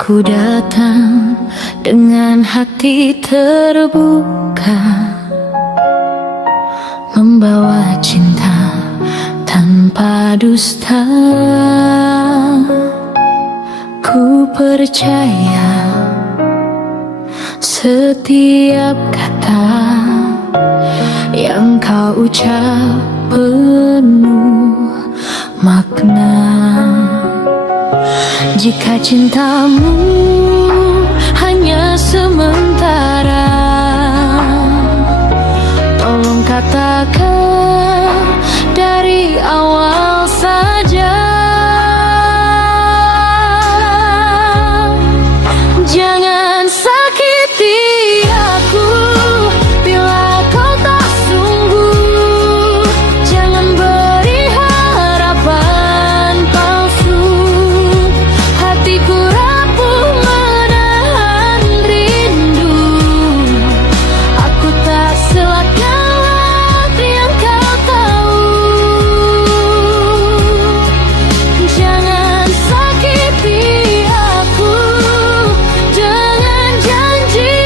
Aku datang dengan hati terbuka, membawa cinta tanpa dusta. Ku percaya setiap kata yang kau ucap penuh makna. Jika cintamu hanya sementara, tolong katakan dari awal saja. Jangan sakiti aku bila kau tak sungguh. Jangan beri harapan palsu. Hatiku rapuh menahan rindu. Aku tak selakawat yang kau tahu. Jangan sakiti aku dengan janji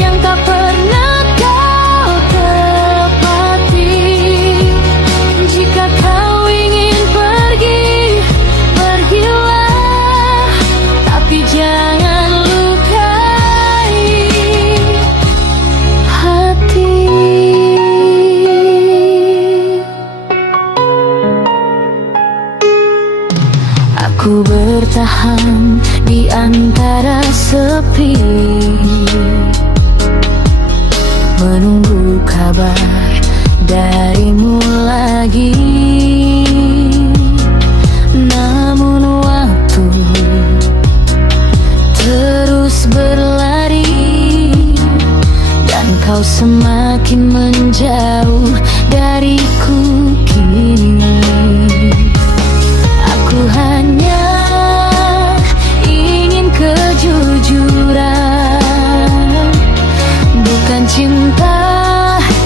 yang tak pernah kau tepati. Jika kau ingin pergi, pergilah, tapi jangan lukai hati. Aku bertahan di antara sepi, menunggu kabar darimu lagi. Namun waktu terus berlari, dan kau semakin menjauh dariku kini. Aku hanya ingin kejujuran, bukan cinta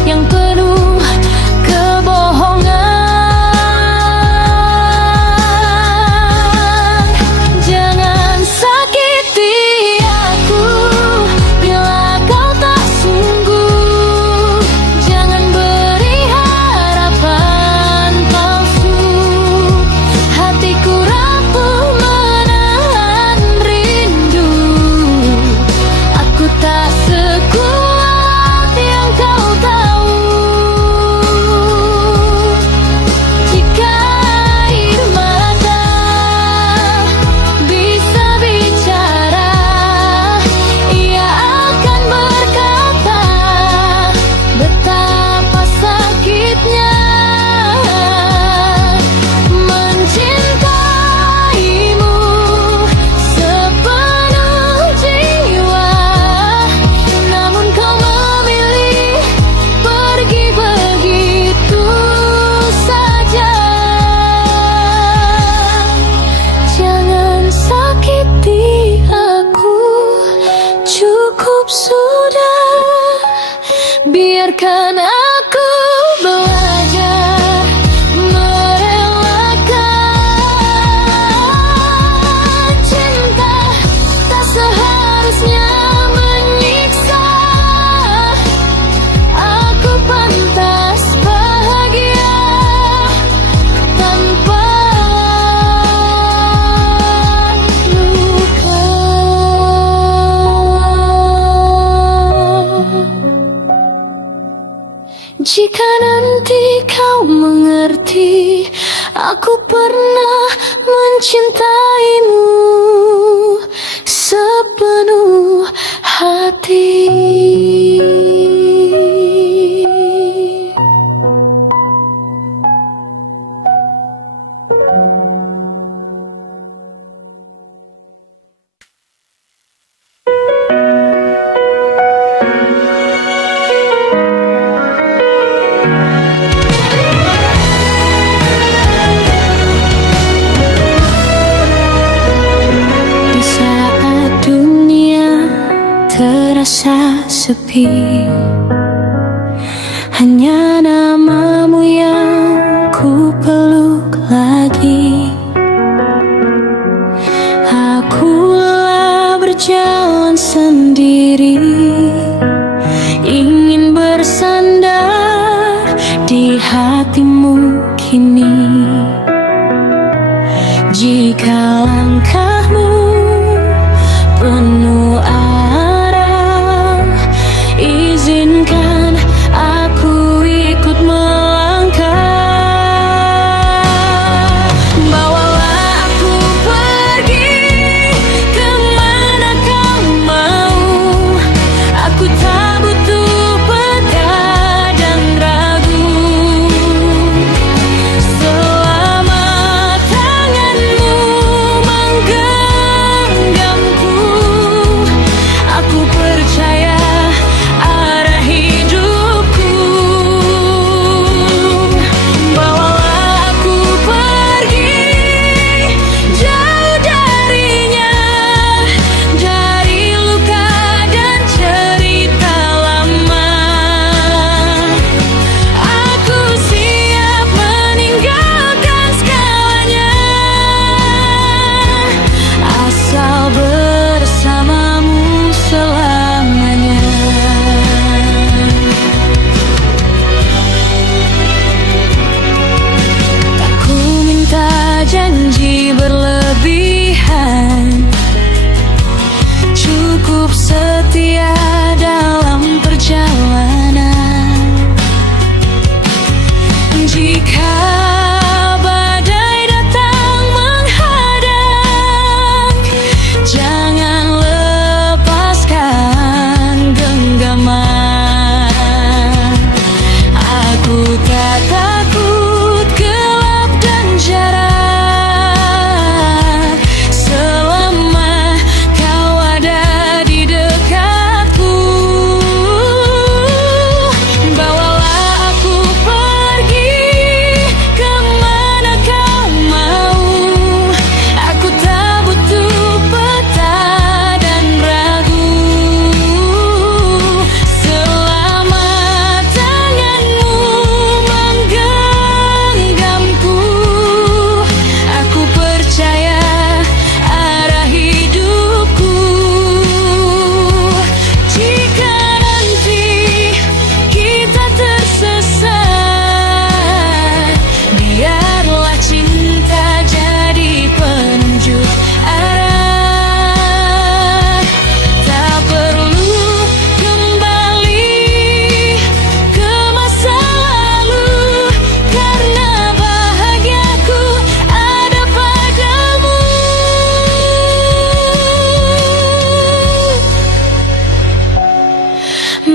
yang penuh kebohongan. Jangan sakiti aku bila kau tak sungguh. Jangan beri harapan palsu. Hatiku rapuh menahan rindu. Aku tak sekuat yang kau tahu. Jika air mata bisa bicara, ia akan berkata betapa sakitnya mencintaimu sepenuh jiwa. Namun kau memilih pergi begitu saja. Jangan sakiti aku, cukup sudah. Biarkan aku belajar merelakan. Cinta tak seharusnya menyiksa. Aku pantas bahagia tanpa luka. Jika nanti kau mengerti, aku pernah mencintaimu sepenuh hati. Di saat dunia terasa sepi, hanya namamu yang ku peluk lagi. Aku hatimu kini. Jika langkahmu penuh arah, izinkan aku ikut melangkah. Bawalah aku pergi kemana kau mau. Aku tak butuh peta dan ragu, selama tanganmu menggenggamku. Aku percaya arah hidupku. Bawalah aku pergi jauh darinya, dari luka dan cerita lama. Aku siap meninggalkan segalanya, asal bersamamu selamanya. Tak ku minta janji berlebihan, cukup setia dalam perjalanan. Jika badai datang menghadang, jangan lepaskan genggaman. Aku tak takut gelap dan jarak, selama kau ada di dekatku. Bawalah aku pergi kemana kau mau. Aku tak butuh peta dan ragu, selama tanganmu menggenggamku. Aku percaya arah hidupku. Jika nanti kita tersesat, biarlah cinta jadi penunjuk arah. Tak perlu kembali ke masa lalu, karena bahagiaku ada padamu.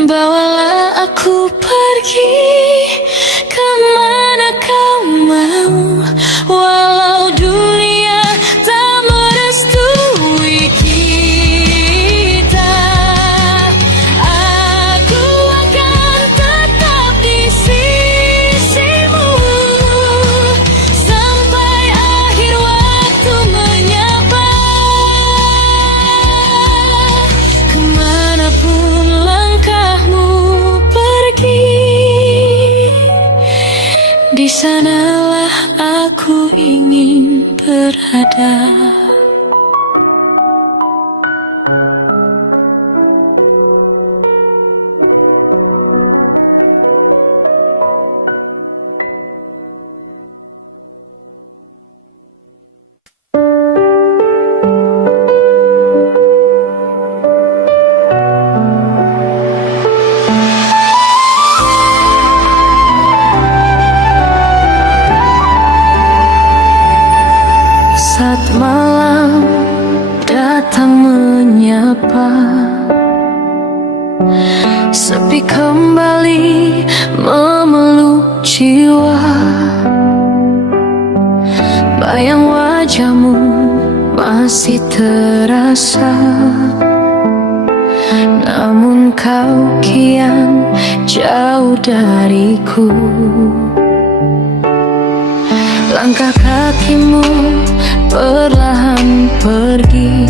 Bawalah aku pergi kemana kau mau, walau dunia tak merestui kita. Aku akan tetap di sisimu sampai akhir waktu menyapa. Kemanapun langkahmu pergi, di sanalah aku ingin berada. Saat malam datang menyapa, sepi kembali memeluk jiwa. Bayang wajahmu masih terasa, namun kau kian jauh dariku. Langkah kakimu perlahan pergi,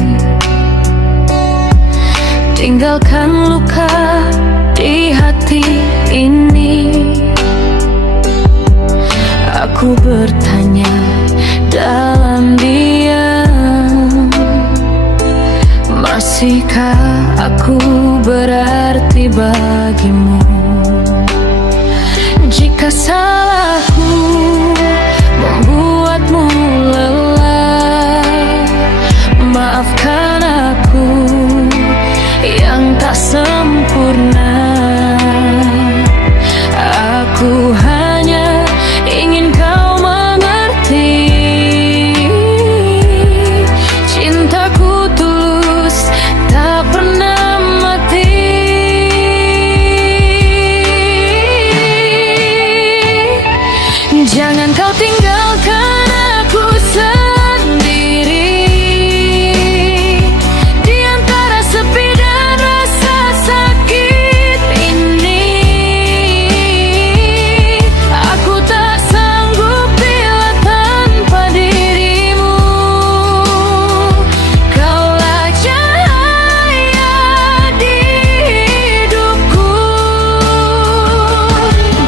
tinggalkan luka di hati ini. Aku bertanya dalam diam, masihkah aku berarti bagimu? Jika salahku Jangan kau tinggalkan aku sendiri di antara sepi dan rasa sakit ini. Aku tak sanggup bila tanpa dirimu. Kaulah cahaya di hidupku.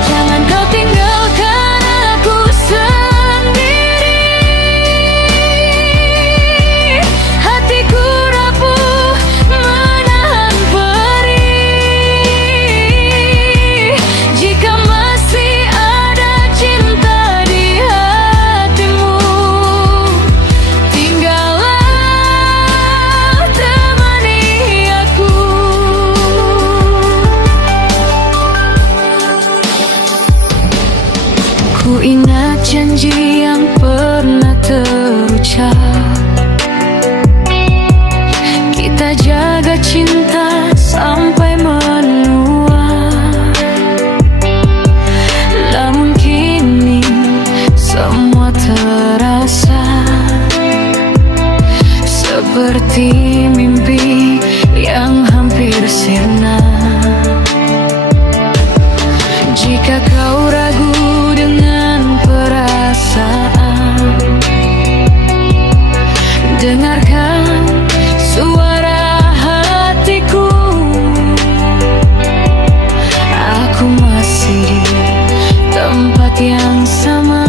Jangan kau tinggalkan aku sendiri. Hatiku rapuh menahan perih. Jika masih ada cinta di hatimu, tinggallah temani aku. Ku ingat janji yang pernah terucap. Kita jaga cinta sampai menua. Namun kini semua terasa seperti mimpi yang hampir sirna. Jika kau ragu dengan perasaan, dengarkan suara hatiku. Aku masih di tempat yang sama,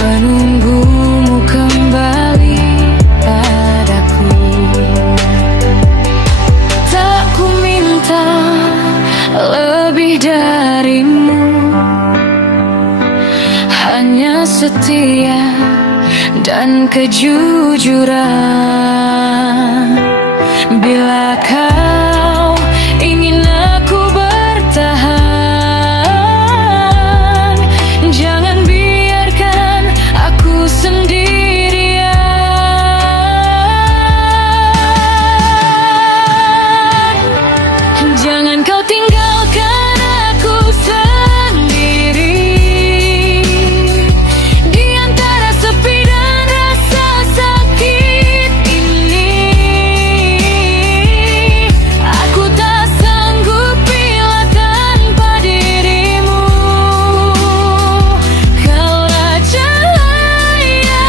menunggumu kembali padaku. Tak ku minta lebih darimu, hanya setia dan kejujuran. Bila kau ingin aku bertahan, jangan biarkan aku sendirian. Jangan kau tinggalkan aku sendiri di antara sepi dan rasa sakit ini. Aku tak sanggup bila tanpa dirimu. Kaulah cahaya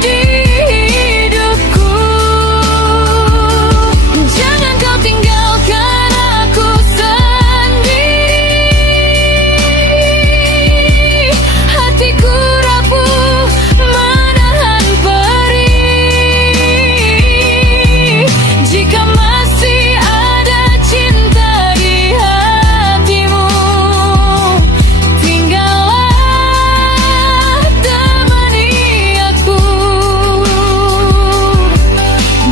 di hidupku. Jangan kau tinggalkan aku sendiri. Hatiku rapuh menahan perih. Jika masih ada cinta di hatimu, tinggallah temani aku.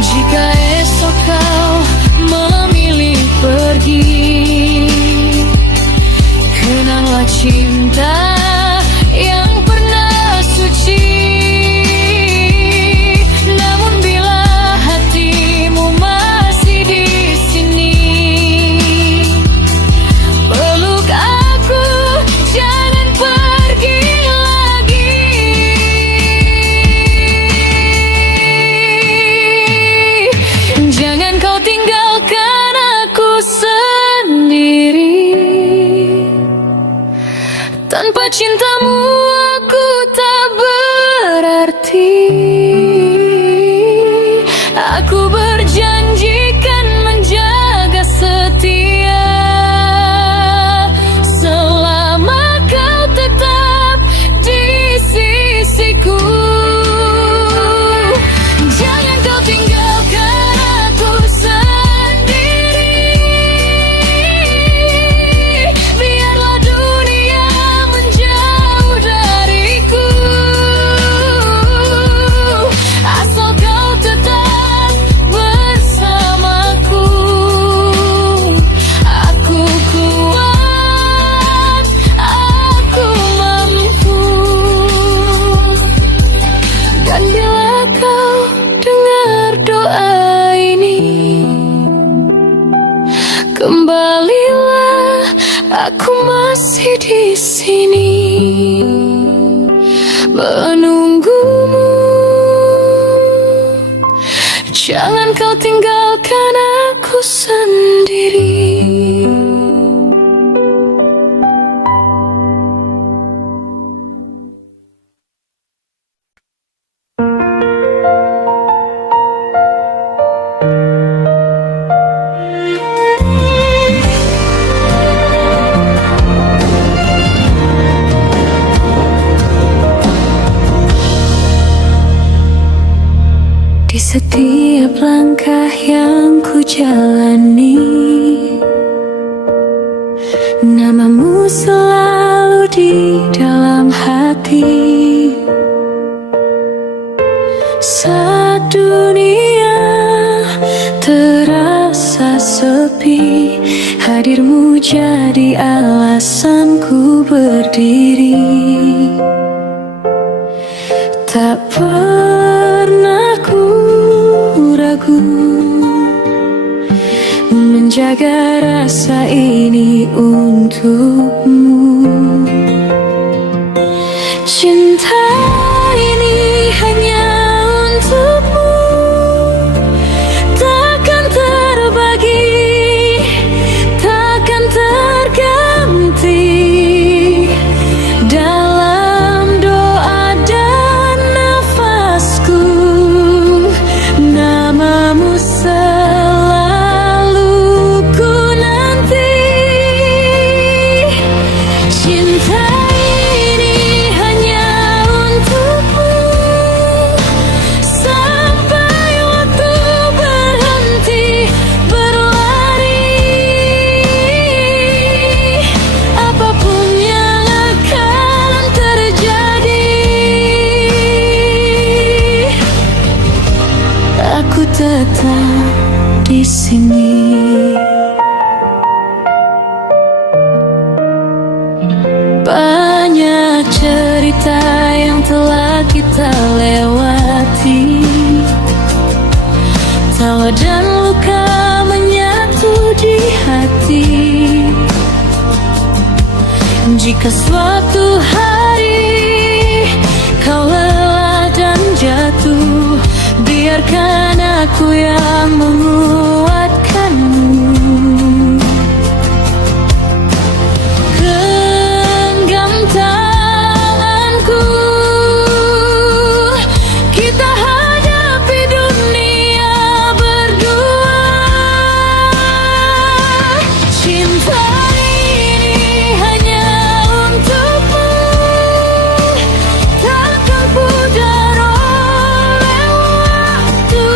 Jika esok kau memilih pergi, kenanglah cinta yang pernah suci. Namun bila hatimu masih di sini, peluk aku, jangan pergi lagi. Jangan kau tinggalkan aku sendiri. Tanpa cintamu aku tak berarti. Aku berjanjikan menjaga setia selama kau tetap di sisiku. Jangan kau tinggalkan aku sendiri. Biarlah dunia menjauh dariku. masih di sini menunggumu. Jangan kau tinggalkan aku sendiri. Di setiap langkah yang ku jalani, namamu selalu di dalam hati. Saat dunia terasa sepi, hadirmu jadi alasanku berdiri. Tak pernah ku ragu menjaga rasa ini untukmu. Cinta ini hanya untukmu, takkan terbagi, takkan terganti. Dalam doa dan nafasku, namamu selalu ku nanti. Cinta ini hanya untukmu, sampai waktu berhenti berlari. Apapun yang akan terjadi, aku tetap di sini. Banyak cerita yang telah kita lewati, tawa dan luka menyatu di hati. Jika suatu hari kau lelah dan jatuh, biarkan aku yang menguatkanmu. Genggam tanganku, kita hadapi dunia berdua. Cinta ini hanya untukmu, takkan pudar oleh waktu.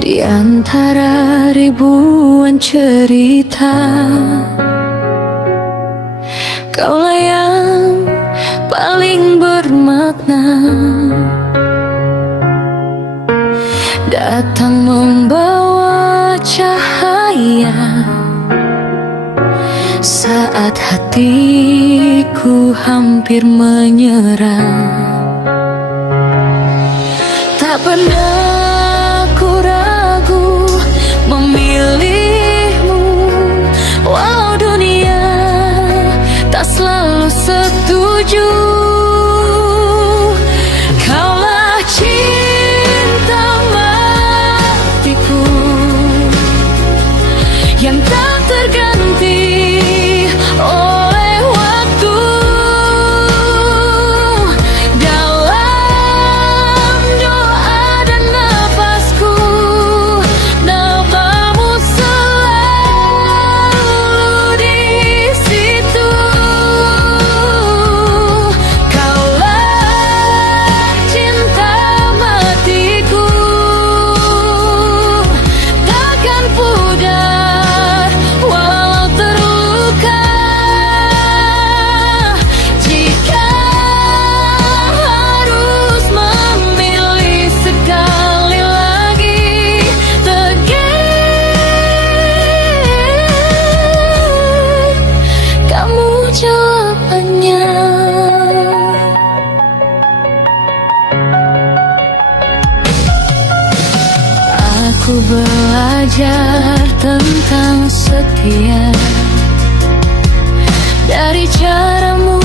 Di antara ribuan cerita, kaulah yang paling bermakna, datang membawa cahaya saat hatiku hampir menyerah. Tak pernah ku ragu memilihmu, walau dunia tak selalu setuju. Kaulah cinta matiku yang tak terganti oleh waktu. Dalam doa dan nafasku, namamu selalu di situ. Kaulah cinta matiku, takkan pudar walau terluka. Jika harus memilih sekali lagi, tegar kamu jawabannya. Aku belajar tentang setia dari caramu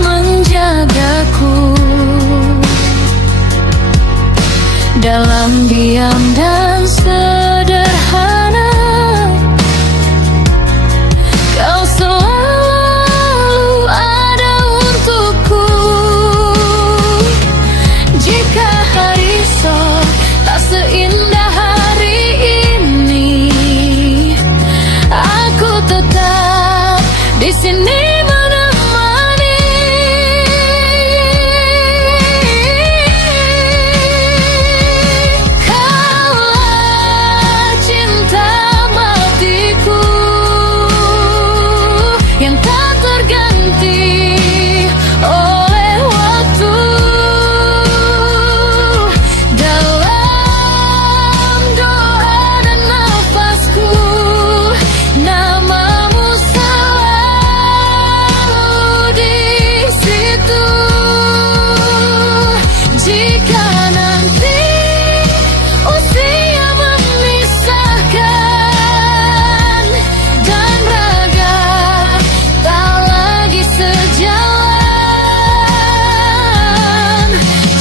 menjagaku. Dalam diam dan sederhana, kau selalu ada untukku. Jika hari esok tak seindah hari ini, aku tetap di sini menemani. Kaulah cinta matiku yang tak terganti oleh waktu. Dalam doa dan nafasku, namamu selalu di situ. Jika nanti usia memisahkan dan raga tak lagi sejalan,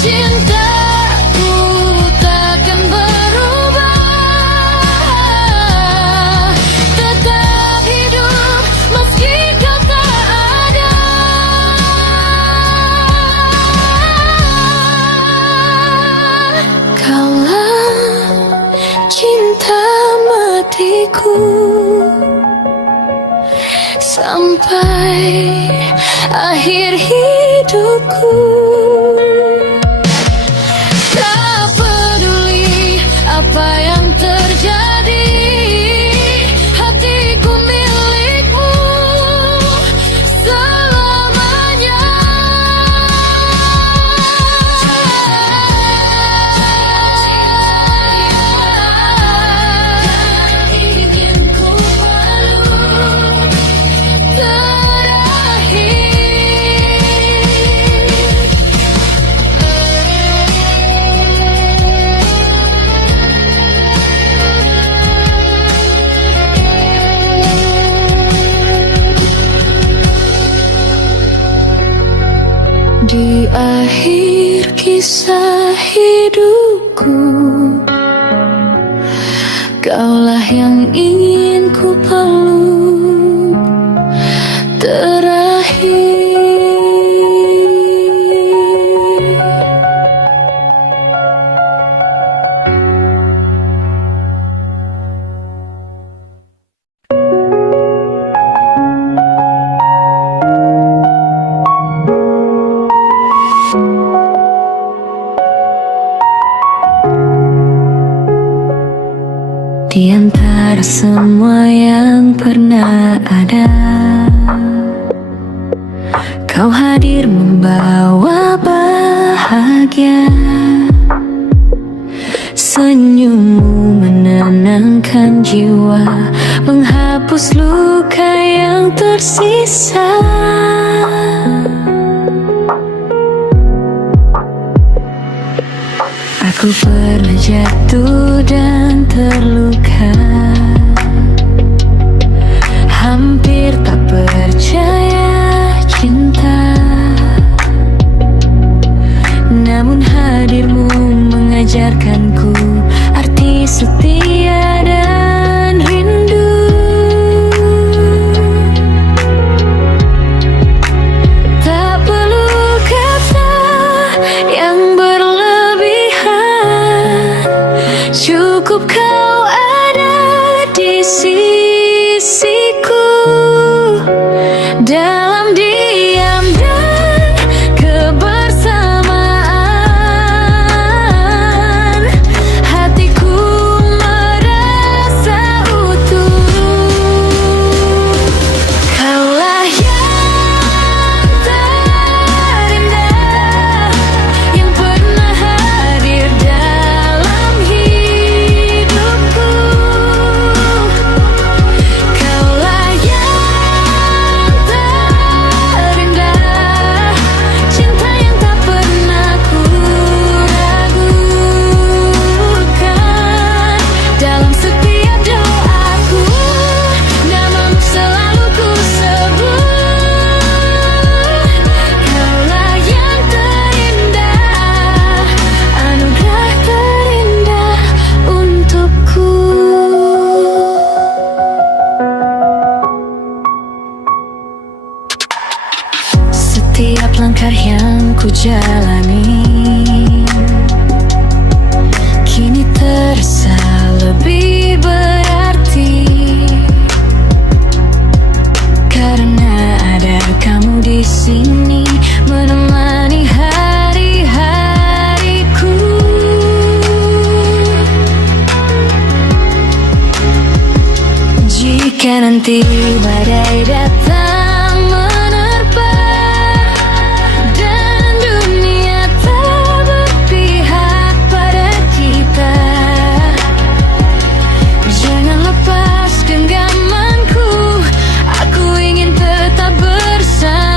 cintaku takkan berubah, tetap hidup meski kau tak ada. Kaulah cinta matiku sampai akhir hidupku. Tak peduli apa yang terjadi, hatiku milikmu selamanya. Ingin ku peluk terakhir. Di akhir kisah hidupku, kaulah yang ingin ku peluk terakhir. di antara semua yang pernah ada. Kau hadir membawa bahagia, senyummu menenangkan jiwa, menghapus luka yang tersisa. Aku pernah jatuh dan terluka, hampir tak percaya cinta. Namun hadirmu mengajarkanku arti setia dan rindu. Tak perlu kata yang berlebihan, cukup kau ada di sisiku. Dalam diam dan kebersamaan, hatiku merasa utuh. Kaulah yang terindah, yang pernah hadir dalam hidupku. Kaulah yang terindah, cinta yang tak pernah ku ragukan. Dalam setiap doaku, namamu selalu ku sebut. Kaulah yang terindah, anugerah terindah untukku. Setiap langkah yang ku jalani kini terasa lebih berarti, karena ada kamu di sini menemani hari-hariku. Jika nanti badai datang menerpa dan dunia tak berpihak pada kita, jangan lepas genggamanku, aku ingin tetap bersamamu.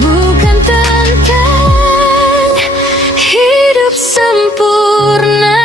Bukan tentang hidup sempurna,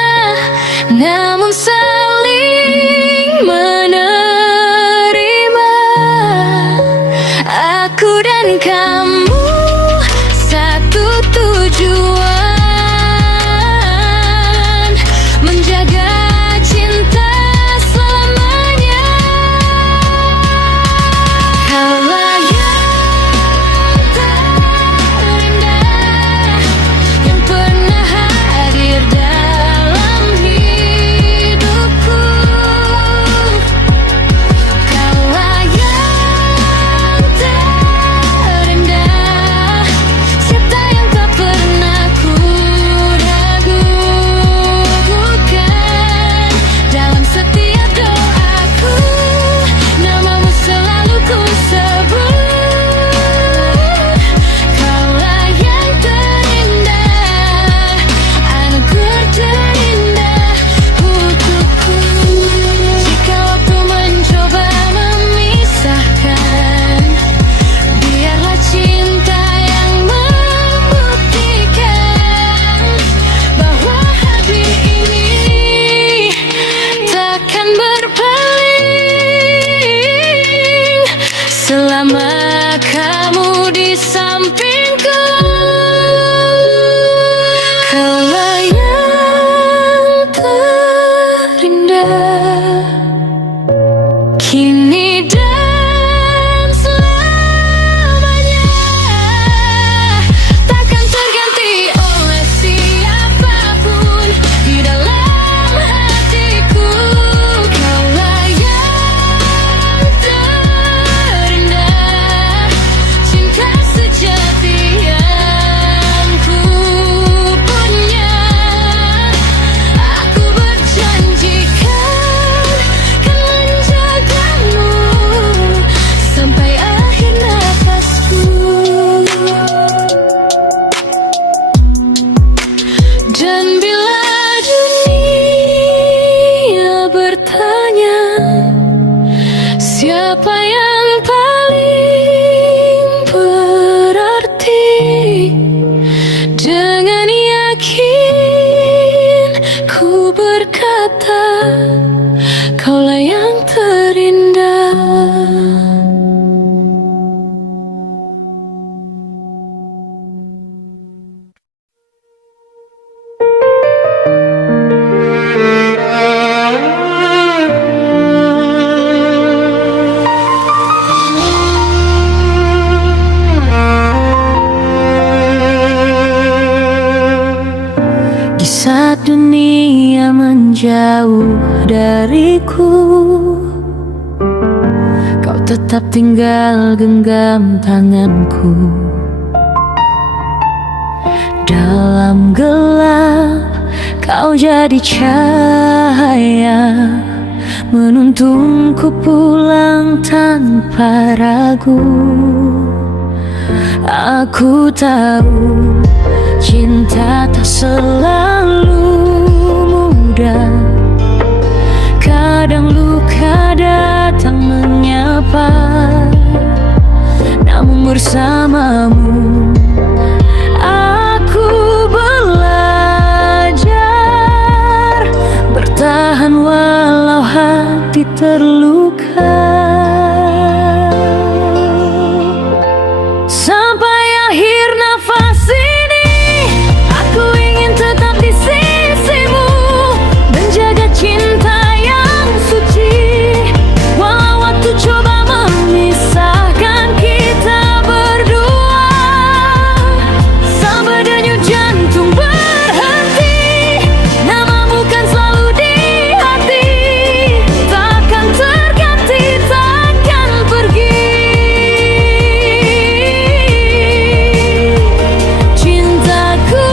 saat dunia menjauh dariku, kau tetap tinggal genggam tanganku. Dalam gelap kau jadi cahaya, menuntunku pulang tanpa ragu. Aku tahu cinta tak selalu mudah, kadang luka datang menyapa. Namun bersamamu aku belajar bertahan walau hati terluka. Sampai akhir nafas ini aku ingin tetap di sisimu, menjaga cinta yang suci. Walau waktu coba memisahkan kita berdua, sampai denyut jantung berhenti, namamu kan selalu di hati. Takkan terganti, takkan pergi. Cintaku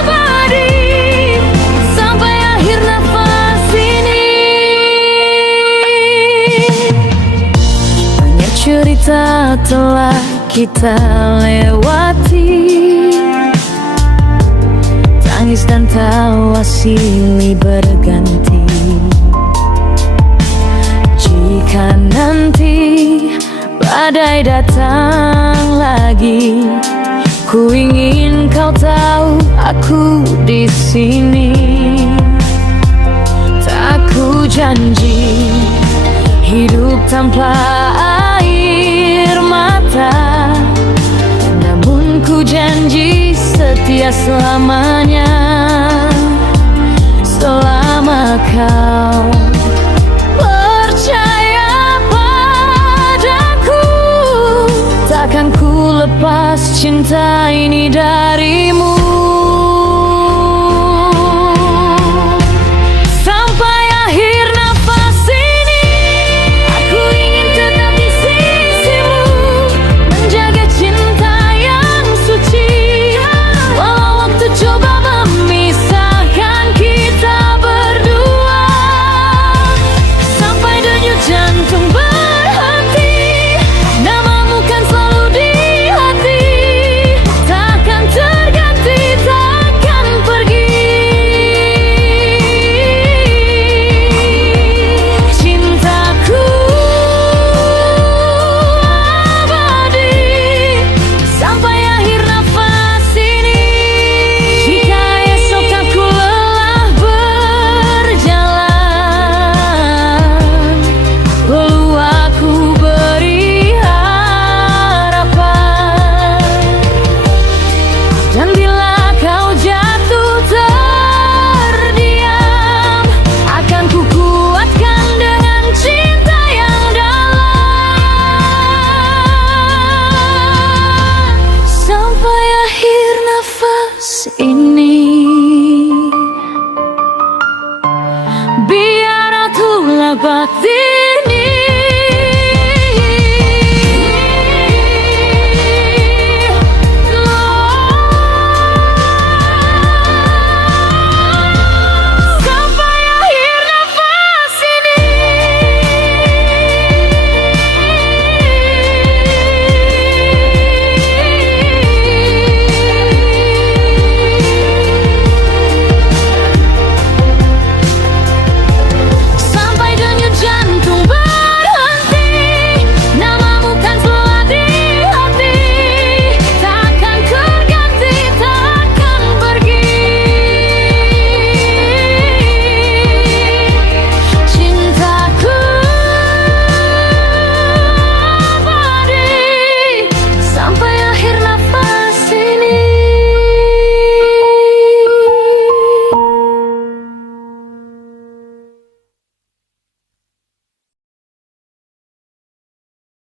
abadi sampai akhir nafas ini. Banyak cerita telah kita lewati, tangis dan tawa silih berganti. Jika nanti badai datang lagi, ku ingin kau tahu aku di sini. Tak ku janji hidup tanpa air mata, namun ku janji setia selamanya. Selama kau percaya padaku, takkan ku lepas cinta ini dari